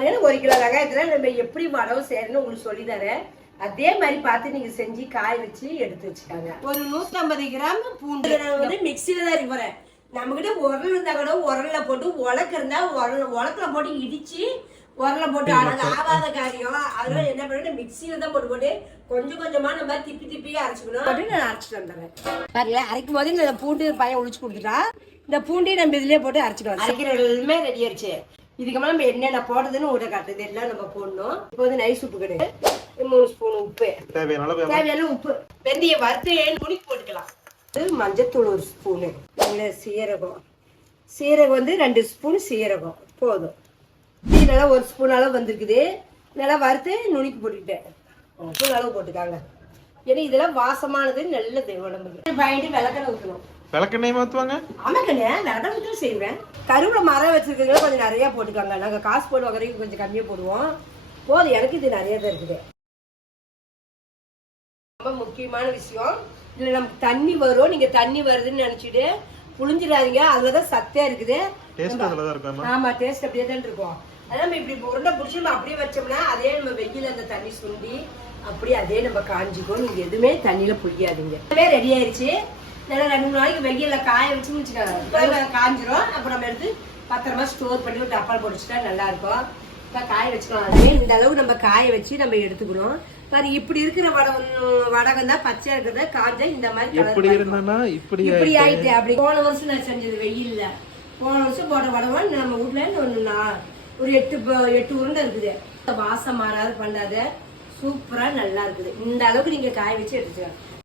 அதனால 1 கிலோ வெங்காயத்துல நம்ம எப்படி வடவை செய்யணும்னு உங்களுக்கு சொல்லி தரேன். அதே மாதிரி பார்த்து நீங்க செஞ்சு காய வச்சு எடுத்து வச்சுக்காங்க. ஒரு 150 கிராம் பூண்டு நான் வந்து மிக்சியில தான் இருக்கு போறேன். நம்ம கிட்ட உரல் இருந்தா கூட உரல்ல போட்டு உலக்கிறதா உலக்கல போட்டு இடிச்சு உரல போட்டு ஆகாத காரியம். அதனால என்ன பண்ணிட்டு மிக்சியில தான் போட்டு கொஞ்சம் கொஞ்சமா நம்ம திப்பி அரைச்சிக்கணும். நான் அரைச்சிட்டு வந்துடுறேன் பாருங்களேன். அரைக்கும் போது இந்த பூண்டு பையன் ஒழிச்சு கொடுத்துட்டா இந்த பூண்டையும் நம்ம இதுலயே போட்டு அரைச்சிடுவோம். அரைக்கிற எல்லாமே ரெடி ஆயிடுச்சு. இதுக்கப்புறம் நம்ம என்னென்ன போடுறதுன்னு ஊட்ட காட்டுறது எல்லாம் நம்ம போடணும். இப்போ வந்து நைஸ் உப்பு கிடையாது, 3 ஸ்பூன் உப்பு, தேவையான உப்பு, வெந்தய வறுத்து நுணுக்கி போட்டுக்கலாம். மஞ்சத்தூள் 1 ஸ்பூனு, சீரகம் வந்து 2 ஸ்பூன் சீரகம் போதும். நல்லா 1 ஸ்பூன் அளவு வந்திருக்குது. நல்லா வறுத்து நுணுக்கி போட்டுக்கிட்டேன். ஸ்பூன் அளவு போட்டுக்காங்க. ஏன்னா இதெல்லாம் வாசமானது நல்லது உடம்புக்கு. பயந்து விளக்கெண்ணெய் ஊற்றணும். விளக்கெண்ணெய் ஊற்றுவாங்க? ஆமாக்கண்ணே, விளக்கெண்ணெய் ஊற்றி செய்வேன். கருவேப்பிலை மரம் வச்சிருக்கிறதுல கொஞ்சம் நிறைய போட்டுக்காங்க. நாங்கள் காசு போட்டு வாங்குறதுக்கு கொஞ்சம் கம்மியாக போடுவோம். போதும், எனக்கு இது நிறைய தான் இருக்குது. ரொம்ப முக்கியமான விஷயம், இதில் நமக்கு தண்ணி வரும். நீங்கள் தண்ணி வருதுன்னு நினச்சிட்டு புளிஞ்சிடாதீங்க. அதுலதான் சத்தே இருக்குது. ஆமா, டேஸ்ட் அப்படியே தான் இருக்கும். அதனால நம்ம இப்படி உருண்டை பிடிச்சி நம்ம அப்படியே வச்சோம்னா அதே நம்ம வெயில அந்த தண்ணி சுண்டி அப்படியே அதே நம்ம காஞ்சிக்கும். நீங்க எதுவுமே தண்ணியில புளிக்காதீங்க. ரெடி ஆயிடுச்சு. நல்லா 2-3 நாளைக்கு வெயில காய வச்சு வச்சுக்காங்க, காஞ்சிரும். அப்புறம் நம்ம எடுத்து பத்திரமா ஸ்டோர் பண்ணி ஒரு டப்பால் போட்டுச்சுட்டா நல்லா இருக்கும். இப்போ காய வச்சுக்கலாம். அதே இந்த அளவு நம்ம காய வச்சு நம்ம எடுத்துக்கணும். பாரு, இப்படி இருக்கிற வடகம் தான் பச்சையா இருக்கிறத காஞ்சா இந்த மாதிரி இப்படி ஆயிட்டு. அப்படி போன வருஷம் நான் செஞ்சது வெயில்ல. போன வருஷம் போட்ட வடகம் நம்ம வீட்டுல ஒரு 8 உருண்டை இருக்குது. வாசம் மாறாது பண்ணாத, சூப்பரா நல்லா இருக்குது. இந்த அளவுக்கு நீங்க காய வச்சு எடுத்துக்கலாம்.